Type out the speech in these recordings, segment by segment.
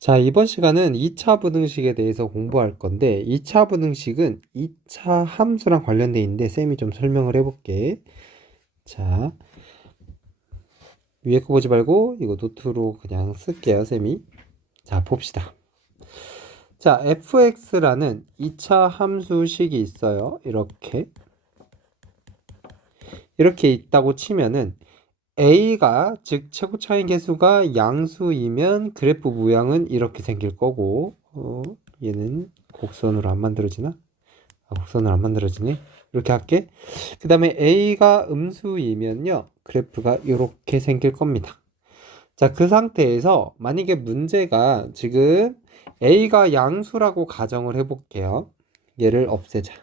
자, 이번 시간은 2차 부등식에 대해서 공부할 건데, 2차 부등식은 2차 함수랑 관련돼 있는데, 쌤이 좀 설명을 해볼게. 자, 위에 거 보지 말고, 이거 노트로 그냥 쓸게요, 쌤이. 자, 봅시다. 자, fx라는 2차 함수식이 있어요. 이렇게 있다고 치면은, a가, 즉, 최고차인 개수가 양수이면 그래프 모양은 이렇게 생길 거고, 얘는 곡선으로 안 만들어지나? 곡선을 안 만들어지네. 이렇게 할게. 그 다음에 A가 음수이면요, 그래프가 이렇게 생길 겁니다. 자, 그 상태에서 만약에 문제가 지금 A가 양수라고 가정을 해볼게요. 얘를 없애자.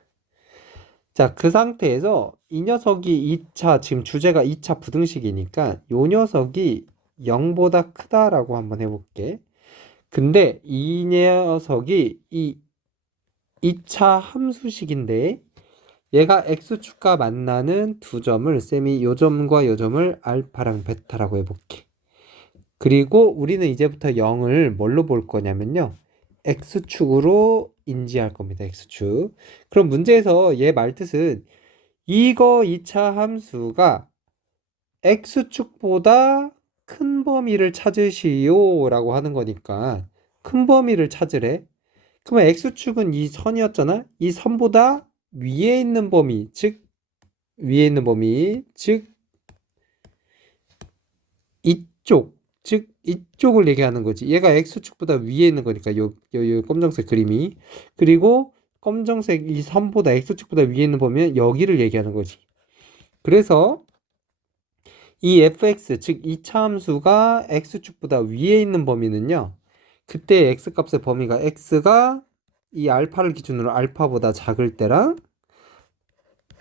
자, 그 상태에서 이 녀석이 2차, 지금 주제가 2차 부등식이니까 요 녀석이 0보다 크다라고 한번 해볼게. 근데 이 녀석이 이 2차 함수식인데 얘가 x축과 만나는 두 점을 쌤이 요 점과 요 점을 알파랑 베타라고 해볼게. 그리고 우리는 이제부터 0을 뭘로 볼 거냐면요, x축으로 인지할 겁니다. x축. 그럼 문제에서 얘 말뜻은 이거 2차 함수가 x축보다 큰 범위를 찾으시오 라고 하는 거니까 큰 범위를 찾으래. 그러면 x축은 이 선이었잖아. 이 선보다 위에 있는 범위, 즉 위에 있는 범위, 즉 이쪽, 즉 이쪽을 얘기하는 거지. 얘가 x축보다 위에 있는 거니까 요 검정색 그림이. 그리고 검정색 이 선보다 x축보다 위에 있는 범위는 여기를 얘기하는 거지. 그래서 이 fx, 즉 이차 함수가 x축보다 위에 있는 범위는요, 그때 x값의 범위가 x가 이 알파를 기준으로 알파보다 작을 때랑,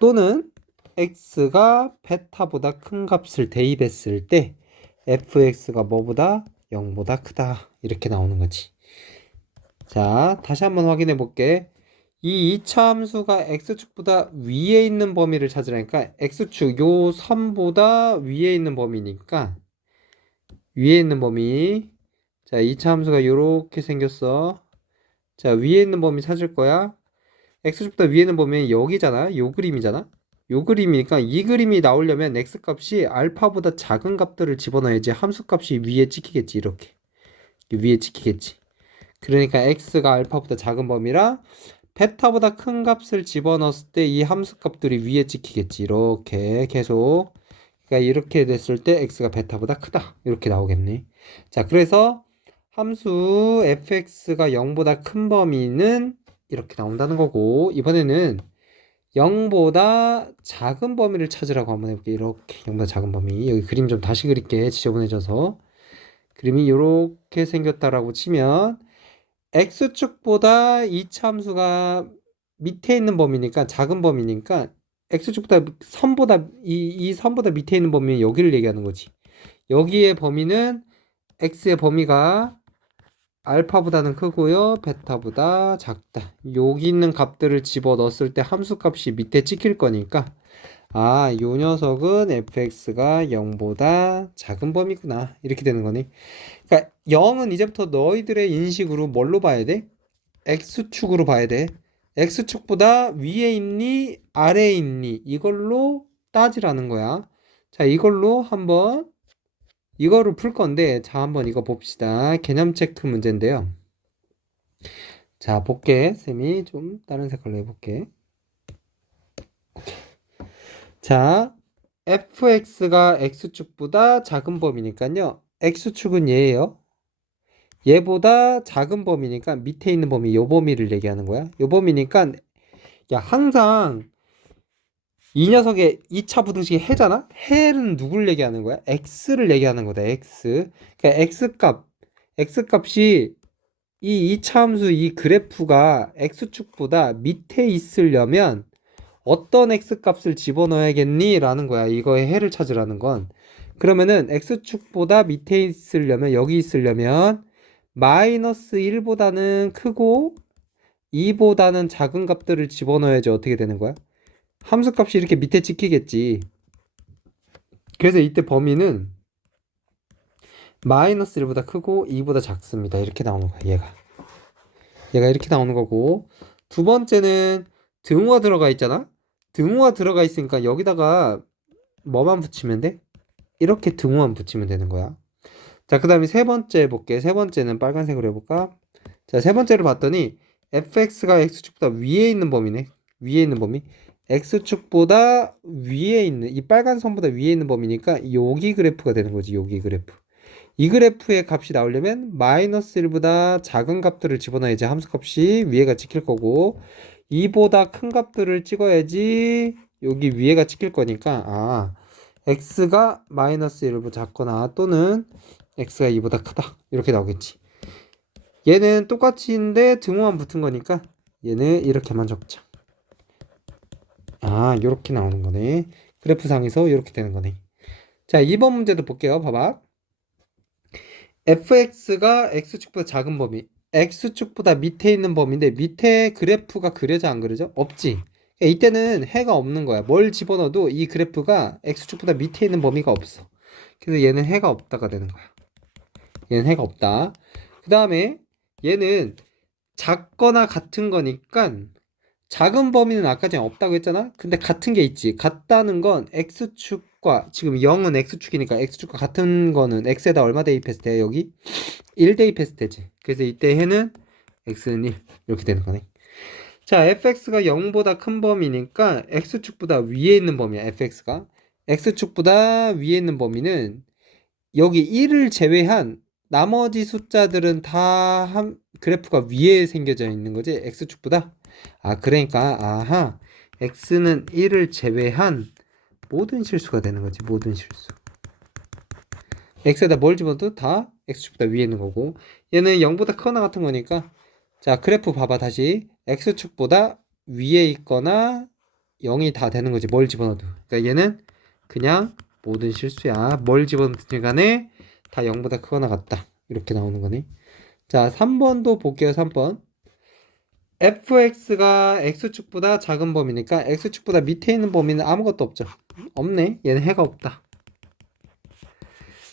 또는 x가 베타보다 큰 값을 대입했을 때 fx가 뭐보다 0보다 크다, 이렇게 나오는 거지. 자, 다시 한번 확인해 볼게. 이 2차 함수가 x축보다 위에 있는 범위를 찾으라니까, x축 요 선보다 위에 있는 범위니까 위에 있는 범위. 자, 2차 함수가 요렇게 생겼어. 자, 위에 있는 범위 찾을 거야. x축보다 위에 있는 범위는 여기잖아. 요 그림이잖아. 요 그림이니까 이 그림이 나오려면 x값이 알파보다 작은 값들을 집어넣어야지 함수값이 위에 찍히겠지. 이렇게 위에 찍히겠지. 그러니까 x가 알파보다 작은 범위라 베타보다 큰 값을 집어넣었을 때 이 함수값들이 위에 찍히겠지. 이렇게 계속. 그러니까 이렇게 됐을 때 x가 베타보다 크다, 이렇게 나오겠네. 자, 그래서 함수 fx가 0보다 큰 범위는 이렇게 나온다는 거고, 이번에는 0보다 작은 범위를 찾으라고 한번 해볼게. 이렇게 0보다 작은 범위. 여기 그림 좀 다시 그릴게. 지저분해져서. 그림이 이렇게 생겼다라고 치면 x축보다 이 참수가 밑에 있는 범위니까, 작은 범위니까 x축보다 선보다 이 선보다 밑에 있는 범위는 여기를 얘기하는 거지. 여기의 범위는 x의 범위가 알파보다는 크고요, 베타보다 작다. 여기 있는 값들을 집어 넣었을 때 함수값이 밑에 찍힐 거니까, 아, 요 녀석은 fx가 0보다 작은 범위구나, 이렇게 되는 거네. 그러니까 0은 이제부터 너희들의 인식으로 뭘로 봐야 돼? x축으로 봐야 돼. x축보다 위에 있니 아래에 있니, 이걸로 따지라는 거야. 자, 이걸로 한번 이거를 풀 건데, 자, 한번 이거 봅시다. 개념 체크 문제인데요. 자, 볼게. 쌤이 좀 다른 색깔로 해볼게. 자, fx가 x축보다 작은 범위니까요, x축은 얘예요. 얘보다 작은 범위니까 밑에 있는 범위, 요 범위를 얘기하는 거야. 요 범위니까, 야, 항상 이 녀석의 2차 부등식이 해잖아? 해는 누굴 얘기하는 거야? x를 얘기하는 거다. x. 그러니까 x값이 이 이차함수 이 그래프가 x축보다 밑에 있으려면 어떤 x값을 집어넣어야겠니? 라는 거야. 이거의 해를 찾으라는 건. 그러면은 x축보다 밑에 있으려면, 여기 있으려면 마이너스 1보다는 크고 2보다는 작은 값들을 집어넣어야지 어떻게 되는 거야? 함수값이 이렇게 밑에 찍히겠지. 그래서 이때 범위는 마이너스 1보다 크고 2보다 작습니다. 이렇게 나오는 거야, 얘가 이렇게 나오는 거고, 두 번째는 등호가 들어가 있잖아. 등호가 들어가 있으니까 여기다가 뭐만 붙이면 돼? 이렇게 등호만 붙이면 되는 거야. 자, 그 다음에 세 번째 해볼게. 세 번째는 빨간색으로 해볼까? 자, 세 번째를 봤더니 fx가 x축보다 위에 있는 범위네. 위에 있는 범위. x축보다 위에 있는, 이 빨간 선보다 위에 있는 범위니까 여기 그래프가 되는 거지. 여기 그래프. 이 그래프의 값이 나오려면 마이너스 1보다 작은 값들을 집어넣어야지 함수값이 위에가 찍힐 거고, 2보다 큰 값들을 찍어야지 여기 위에가 찍힐 거니까, x가 마이너스 1보다 작거나 또는 x가 2보다 크다, 이렇게 나오겠지. 얘는 똑같이인데 등호만 붙은 거니까 얘는 이렇게만 적자. 이렇게 나오는 거네. 그래프상에서 이렇게 되는 거네. 자, 2번 문제도 볼게요. 봐봐. fx가 x축보다 작은 범위, x축보다 밑에 있는 범위인데 밑에 그래프가 그려져 안 그려져? 없지. 이때는 해가 없는 거야. 뭘 집어넣어도 이 그래프가 x축보다 밑에 있는 범위가 없어. 그래서 얘는 해가 없다가 되는 거야. 얘는 해가 없다. 그 다음에 얘는 작거나 같은 거니까 작은 범위는 아까 전에 없다고 했잖아. 근데 같은 게 있지. 같다는 건 x축과, 지금 0은 x축이니까 x축과 같은 거는 x에다 얼마 대입했을 때 여기 1 대입했을 때지. 그래서 이때 해는 x는 1 이렇게 되는 거네. 자, fx가 0보다 큰 범위니까 x축보다 위에 있는 범위야. fx가 x축보다 위에 있는 범위는 여기 1을 제외한 나머지 숫자들은 다 그래프가 위에 생겨져 있는 거지. x축보다. 그러니까 x는 1을 제외한 모든 실수가 되는 거지. 모든 실수. x에다 뭘 집어도 다 x축보다 위에 있는 거고, 얘는 0보다 크거나 같은 거니까, 자, 그래프 봐봐. 다시 x축보다 위에 있거나 0이 다 되는 거지. 뭘 집어넣어도. 그러니까 얘는 그냥 모든 실수야. 뭘 집어넣든 간에 다 0보다 크거나 같다. 이렇게 나오는 거네. 자, 3번도 볼게요. 3번. fx가 x축보다 작은 범위니까 x축보다 밑에 있는 범위는 아무것도 없죠. 없네. 얘는 해가 없다.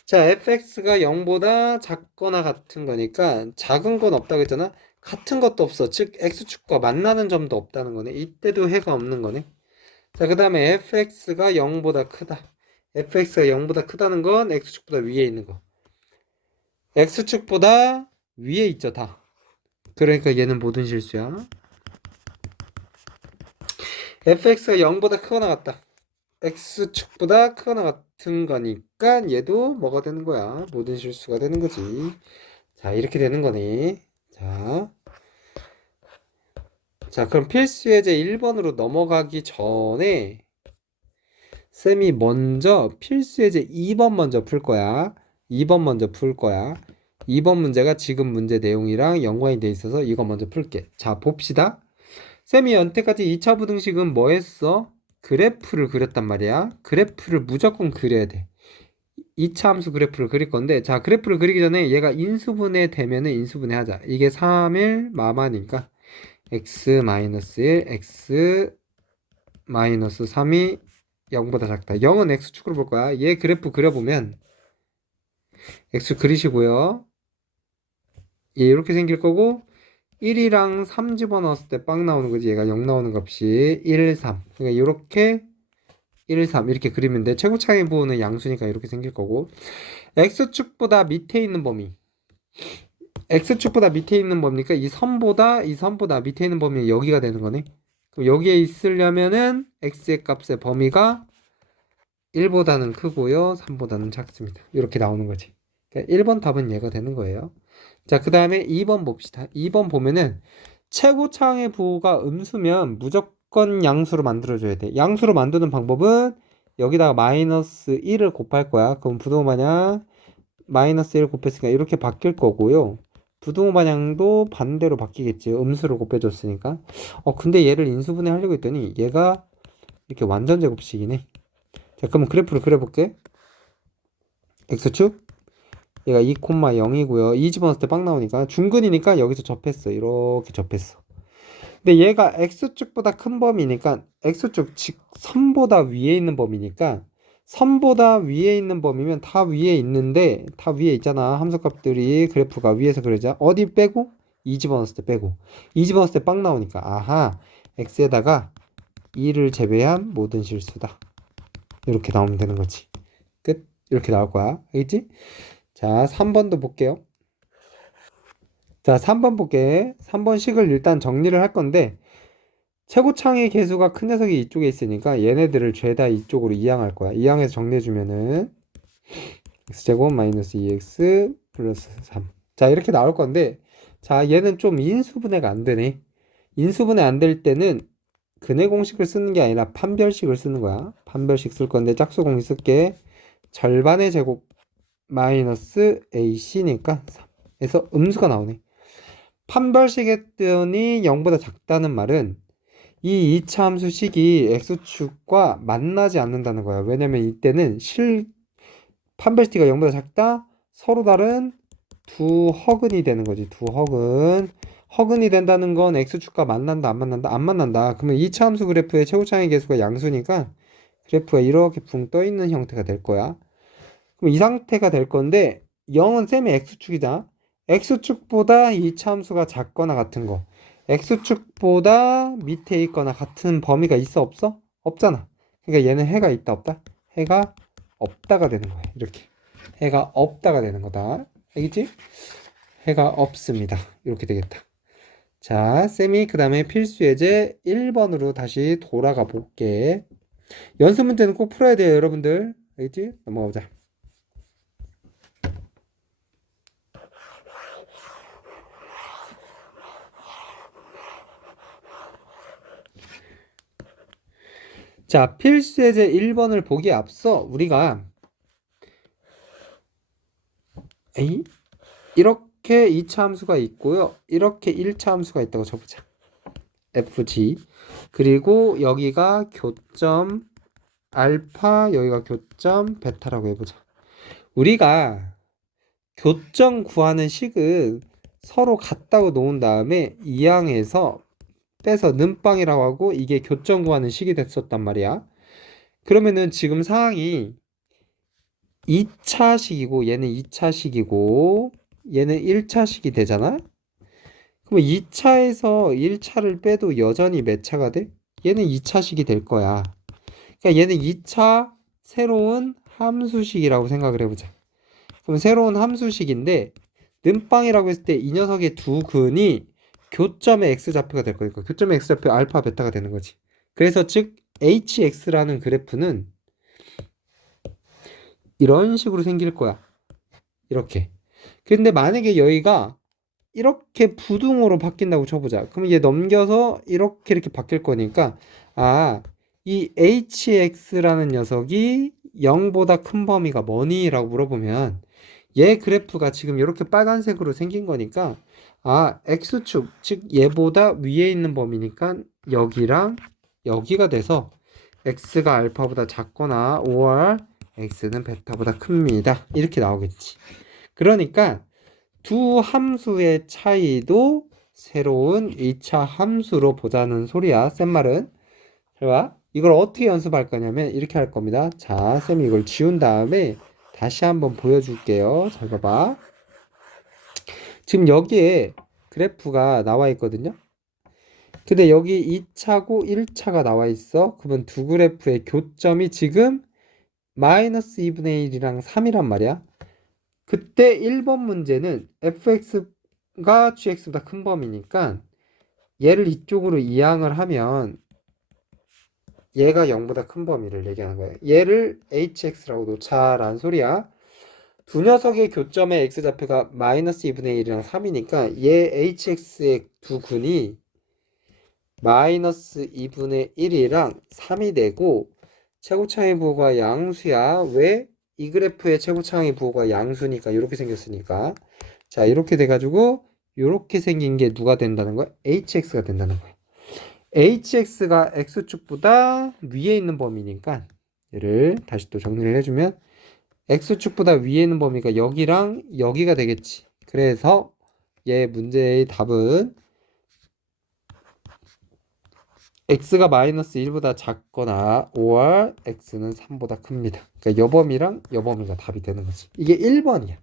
자, fx가 0보다 작거나 같은 거니까 작은 건 없다고 했잖아. 같은 것도 없어. 즉 x축과 만나는 점도 없다는 거네. 이때도 해가 없는 거네. 자, 그 다음에 fx가 0보다 크다. fx가 0보다 크다는 건 x축보다 위에 있는 거. x축보다 위에 있죠, 다. 그러니까 얘는 모든 실수야. fx가 0보다 크거나 같다. x축보다 크거나 같은 거니까 얘도 뭐가 되는 거야? 모든 실수가 되는 거지. 자, 이렇게 되는 거네. 자, 그럼 필수 예제 1번으로 넘어가기 전에 쌤이 먼저 필수 예제 2번 먼저 풀 거야. 2번 먼저 풀 거야. 2번 문제가 지금 문제 내용이랑 연관이 돼 있어서 이거 먼저 풀게. 자, 봅시다. 쌤이 여태까지 2차 부등식은 뭐 했어? 그래프를 그렸단 말이야. 그래프를 무조건 그려야 돼. 2차 함수 그래프를 그릴 건데, 자, 그래프를 그리기 전에 얘가 인수분해 되면은 인수분해 하자. 이게 3, 1 마마니까 x-1, x-3이 0보다 작다. 0은 x축으로 볼 거야. 얘 그래프 그려보면 x 그리시고요. 얘 이렇게 생길 거고 1이랑 3 집어넣었을 때 빵 나오는 거지. 얘가 0 나오는 값이 1, 3. 그러니까 이렇게 1, 3 이렇게 그리면 돼. 최고차의 부호는 양수니까 이렇게 생길 거고, x축보다 밑에 있는 범위, x축보다 밑에 있는 범위니까 이 선보다 밑에 있는 범위 여기가 되는 거네. 그럼 여기에 있으려면은 x의 값의 범위가 1보다는 크고요 3보다는 작습니다. 이렇게 나오는 거지. 그러니까 1번 답은 얘가 되는 거예요. 자, 그 다음에 2번 봅시다. 2번 보면은 최고차항의 부호가 음수면 무조건 양수로 만들어줘야 돼. 양수로 만드는 방법은 여기다가 마이너스 1을 곱할 거야. 그럼 부등호 마냥 마이너스 1을 곱했으니까 이렇게 바뀔 거고요. 부등호 마냥도 반대로 바뀌겠지. 음수를 곱해줬으니까. 근데 얘를 인수분해 하려고 했더니 얘가 이렇게 완전 제곱식이네. 자, 그럼 그래프를 그려볼게. x축 얘가 2,0이고요 2 집어넣을 때 빵 나오니까 중근이니까 여기서 접했어. 이렇게 접했어. 근데 얘가 x축보다 큰 범위니까 x축 즉 선보다 위에 있는 범위니까 선보다 위에 있는 범위면 다 위에 있는데 다 위에 있잖아. 함수값들이 그래프가 위에서 그려져. 어디 빼고? 2 집어넣었을 때 빼고. 2 집어넣었을 때 빵 나오니까 아하 x에다가 2를 제외한 모든 실수다. 이렇게 나오면 되는 거지. 끝. 이렇게 나올 거야. 알겠지? 자 3번도 볼게요. 자 3번 볼게. 3번식을 일단 정리를 할 건데 최고창의 개수가 큰 녀석이 이쪽에 있으니까 얘네들을 죄다 이쪽으로 이항할 거야. 이항해서 정리해주면은 x제곱 마이너스 2x 플러스 3. 자 이렇게 나올 건데 자 얘는 좀 인수분해가 안 되네. 인수분해 안 될 때는 근해 공식을 쓰는 게 아니라 판별식을 쓰는 거야. 판별식 쓸 건데 짝수공식 쓸게. 절반의 제곱 마이너스 ac니까 3에서 음수가 나오네. 판별식 했더니 0보다 작다는 말은 이 2차 함수식이 x축과 만나지 않는다는 거야. 왜냐면 이때는 판별식가 0보다 작다? 서로 다른 두 허근이 되는 거지. 두 허근. 허근이 된다는 건 x축과 만난다, 안 만난다? 안 만난다. 그러면 2차 함수 그래프의 최고차의 개수가 양수니까 그래프가 이렇게 붕 떠 있는 형태가 될 거야. 그럼 이 상태가 될 건데 0은 쌤의 x축이잖아. x축보다 2차 함수가 작거나 같은 거. x축보다 밑에 있거나 같은 범위가 있어 없어? 없잖아. 그러니까 얘는 해가 있다 없다? 해가 없다가 되는 거야. 이렇게. 해가 없다가 되는 거다. 알겠지? 해가 없습니다. 이렇게 되겠다. 자, 쌤이 그 다음에 필수 예제 1번으로 다시 돌아가 볼게. 연습 문제는 꼭 풀어야 돼요, 여러분들. 알겠지? 넘어가보자. 자, 필수 예제 1번을 보기에 앞서 우리가 이렇게 2차 함수가 있고요. 이렇게 1차 함수가 있다고 쳐보자. fg. 그리고 여기가 교점 알파, 여기가 교점 베타라고 해보자. 우리가 교점 구하는 식은 서로 같다고 놓은 다음에 이항해서 빼서 는빵이라고 하고 이게 교점 구하는 식이 됐었단 말이야. 그러면은 지금 상황이 2차식이고 얘는 2차식이고 얘는 1차식이 되잖아. 그럼 2차에서 1차를 빼도 여전히 몇 차가 돼? 얘는 2차식이 될 거야. 그러니까 얘는 2차 새로운 함수식이라고 생각을 해보자. 그럼 새로운 함수식인데 는빵이라고 했을 때 이 녀석의 두 근이 교점의 x좌표가 될 거니까 교점의 x좌표 알파 베타가 되는 거지. 그래서 즉 hx라는 그래프는 이런 식으로 생길 거야. 이렇게. 근데 만약에 여기가 이렇게 부등호로 바뀐다고 쳐보자. 그럼 얘 넘겨서 이렇게 바뀔 거니까 이 hx라는 녀석이 0보다 큰 범위가 뭐니? 라고 물어보면 얘 그래프가 지금 이렇게 빨간색으로 생긴 거니까 x축, 즉 얘보다 위에 있는 범위니까 여기랑 여기가 돼서 x가 알파보다 작거나 or x는 베타보다 큽니다. 이렇게 나오겠지. 그러니까 두 함수의 차이도 새로운 2차 함수로 보자는 소리야. 쌤 말은. 잘 봐. 이걸 어떻게 연습할 거냐면 이렇게 할 겁니다. 자, 쌤이 이걸 지운 다음에 다시 한번 보여줄게요. 잘 봐봐. 지금 여기에 그래프가 나와 있거든요. 근데 여기 2차고 1차가 나와 있어. 그러면 두 그래프의 교점이 지금 마이너스 2분의 1이랑 3이란 말이야. 그때 1번 문제는 fx가 gx보다 큰 범위니까 얘를 이쪽으로 이항을 하면 얘가 0보다 큰 범위를 얘기하는 거야. 얘를 hx라고 놓자라는 소리야. 두 녀석의 교점의 x좌표가 마이너스 2분의 1이랑 3이니까 얘 hx의 두 근이 마이너스 2분의 1이랑 3이 되고 최고차의 부호가 양수야. 왜? 이 그래프의 최고차의 부호가 양수니까 이렇게 생겼으니까. 자, 이렇게 돼가지고 이렇게 생긴 게 누가 된다는 거야? hx가 된다는 거야. hx가 x축보다 위에 있는 범위니까 얘를 다시 또 정리를 해주면 x축보다 위에 있는 범위가 여기랑 여기가 되겠지. 그래서 얘 문제의 답은 x가 마이너스 1보다 작거나 or x는 3보다 큽니다. 그러니까 요 범위랑 요 범위가 답이 되는 거지. 이게 1번이야.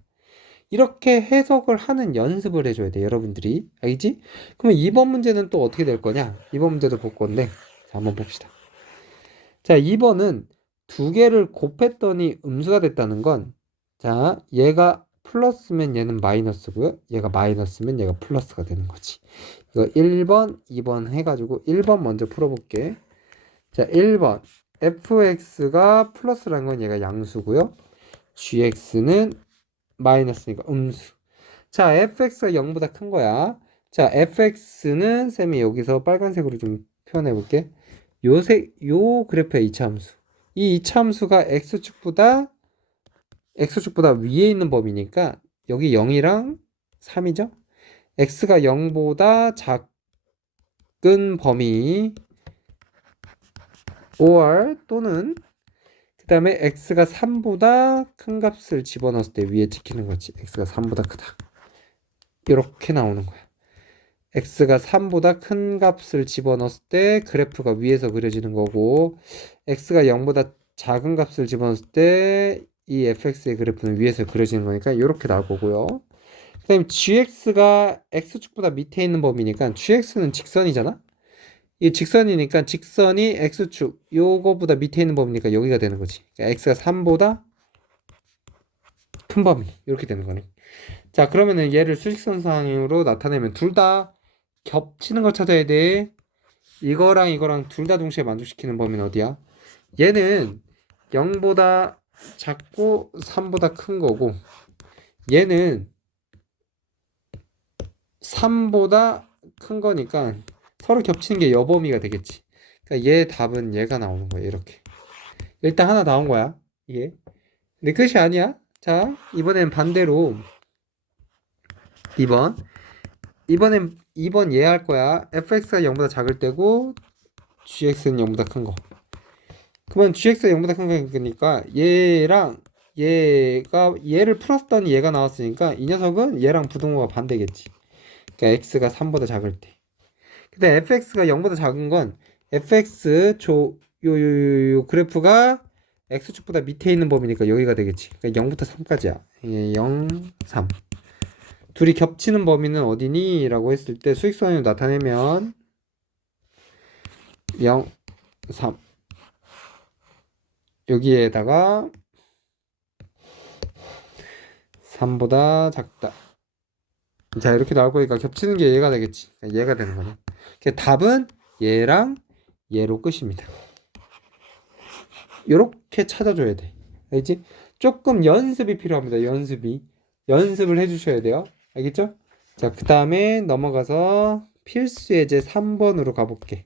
이렇게 해석을 하는 연습을 해줘야 돼, 여러분들이. 알겠지? 그러면 2번 문제는 또 어떻게 될 거냐? 2번 문제도 볼 건데, 자, 한번 봅시다. 자, 2번은 두 개를 곱했더니 음수가 됐다는 건, 자, 얘가 플러스면 얘는 마이너스고요. 얘가 마이너스면 얘가 플러스가 되는 거지. 이거 1번, 2번 해가지고 1번 먼저 풀어볼게. 자, 1번. fx가 플러스라는 건 얘가 양수고요. gx는 마이너스니까 음수. 자, fx가 0보다 큰 거야. 자, fx는 쌤이 여기서 빨간색으로 좀 표현해 볼게. 요 그래프의 이차함수. 이 이차함수가 x축보다 위에 있는 범위니까 여기 0이랑 3이죠? x가 0보다 작은 범위 or 또는 그 다음에 x가 3보다 큰 값을 집어넣었을 때 위에 찍히는 거지. x가 3보다 크다. 이렇게 나오는 거야. x가 3보다 큰 값을 집어넣었을 때 그래프가 위에서 그려지는 거고, x가 0보다 작은 값을 집어넣었을 때 이 fx의 그래프는 위에서 그려지는 거니까 이렇게 나올 거고요. 그 다음에 gx가 x축보다 밑에 있는 범위니까 gx는 직선이잖아? 이 직선이니까 직선이 x축 요거보다 밑에 있는 범위니까 여기가 되는 거지. 그러니까 x가 3보다 큰 범위 이렇게 되는 거네. 자, 그러면은 얘를 수직선상으로 나타내면 둘 다 겹치는 걸 찾아야 돼. 이거랑 둘 다 동시에 만족시키는 범위는 어디야? 얘는 0보다 작고 3보다 큰 거고, 얘는 3보다 큰 거니까 서로 겹치는 게 여범위가 되겠지. 그러니까 얘 답은 얘가 나오는 거야. 이렇게 일단 하나 나온 거야, 이게. 근데 끝이 아니야. 자, 이번엔 반대로 2번 2번 얘 할 거야. fx가 0보다 작을 때고 gx는 0보다 큰 거. 그러면 gx가 0보다 큰 거니까 얘랑 얘를 풀었더니 얘가 나왔으니까 이 녀석은 얘랑 부등호가 반대겠지. 그러니까 x가 3보다 작을 때. 근데 fx가 0보다 작은 건 fx 요 그래프가 x축보다 밑에 있는 범위니까 여기가 되겠지. 그러니까 0부터 3까지야. 0, 3. 둘이 겹치는 범위는 어디니? 라고 했을 때 수직선으로 나타내면 0, 3. 여기에다가 3보다 작다. 자, 이렇게 나올 거니까 겹치는 게 얘가 되겠지. 그러니까 얘가 되는 거네. 그러니까 답은 얘랑 얘로 끝입니다. 이렇게 찾아줘야 돼. 알겠지? 조금 연습이 필요합니다. 연습을 해주셔야 돼요. 알겠죠? 자, 그 다음에 넘어가서 필수 예제 3번으로 가볼게.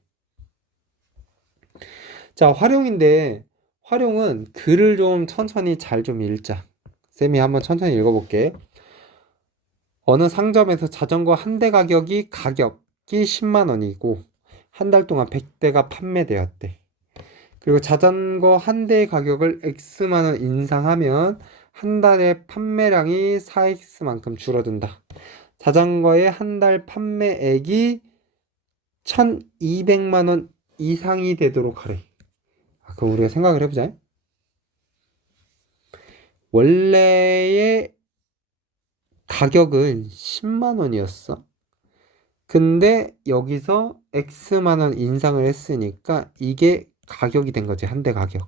자, 활용인데 활용은 글을 좀 천천히 잘 좀 읽자. 쌤이 한번 천천히 읽어볼게. 어느 상점에서 자전거 한 대 가격이 10만 원이고 한 달 동안 100대가 판매되었대. 그리고 자전거 한 대의 가격을 X만 원 인상하면 한 달에 판매량이 4X만큼 줄어든다. 자전거의 한 달 판매액이 1200만 원 이상이 되도록 하래. 그럼 우리가 생각을 해보자. 원래의 가격은 10만 원이었어. 근데 여기서 X만 원 인상을 했으니까 이게 가격이 된 거지. 한 대 가격.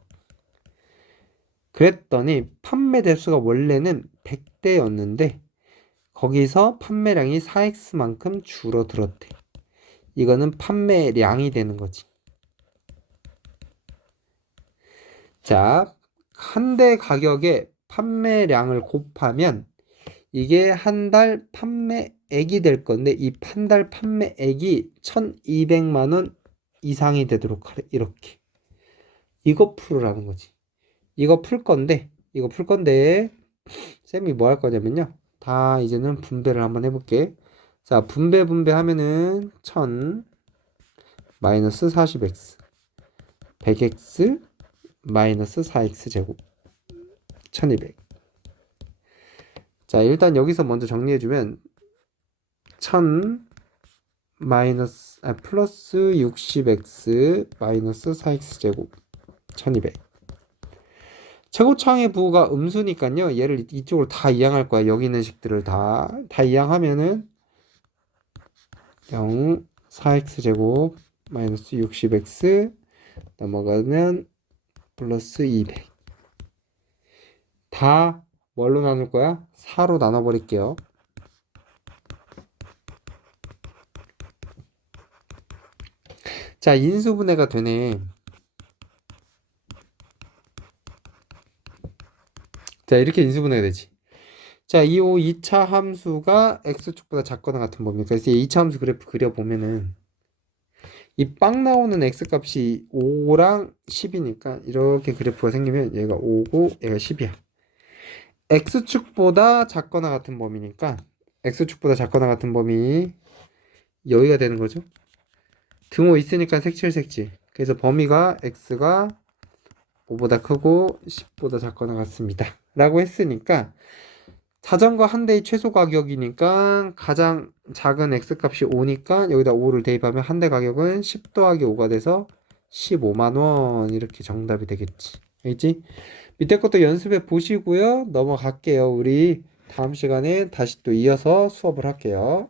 그랬더니 판매 대수가 원래는 100대였는데 거기서 판매량이 4X만큼 줄어들었대. 이거는 판매량이 되는 거지. 자, 한 대 가격에 판매량을 곱하면 이게 한 달 판매액이 될 건데 이 한 달 판매액이 1200만 원 이상이 되도록 하래. 이렇게. 이거 풀으라는 거지. 이거 풀 건데 쌤이 뭐 할 거냐면요. 다 이제는 분배를 한번 해볼게. 자, 분배하면은 1000 마이너스 40x 100x 마이너스 4x 제곱 1200. 자, 일단 여기서 먼저 정리해주면 1000 플러스 60x 마이너스 4x제곱 1200. 최고차항의 부호가 음수니까요. 얘를 이쪽으로 다 이항할 거야. 여기 있는 식들을 다 이항하면은 0, 4x제곱 마이너스 60x 넘어가면 플러스 200. 다 뭘로 나눌 거야? 4로 나눠버릴게요. 자, 인수분해가 되네. 자, 이렇게 인수분해가 되지. 자, 이 2차 함수가 x축보다 작거나 같은 범위니까 그래서 2차 함수 그래프 그려보면은 이 빵 나오는 x값이 5랑 10이니까 이렇게 그래프가 생기면 얘가 5고 얘가 10이야. x축보다 작거나 같은 범위니까 x축보다 작거나 같은 범위 여기가 되는 거죠. 등호 있으니까 색칠색칠. 그래서 범위가 x가 5보다 크고 10보다 작거나 같습니다. 라고 했으니까 자전거 한 대의 최소 가격이니까 가장 작은 x값이 5니까 여기다 5를 대입하면 한 대 가격은 10 더하기 5가 돼서 15만 원 이렇게 정답이 되겠지. 알겠지? 밑에 것도 연습해 보시고요. 넘어갈게요. 우리 다음 시간에 다시 또 이어서 수업을 할게요.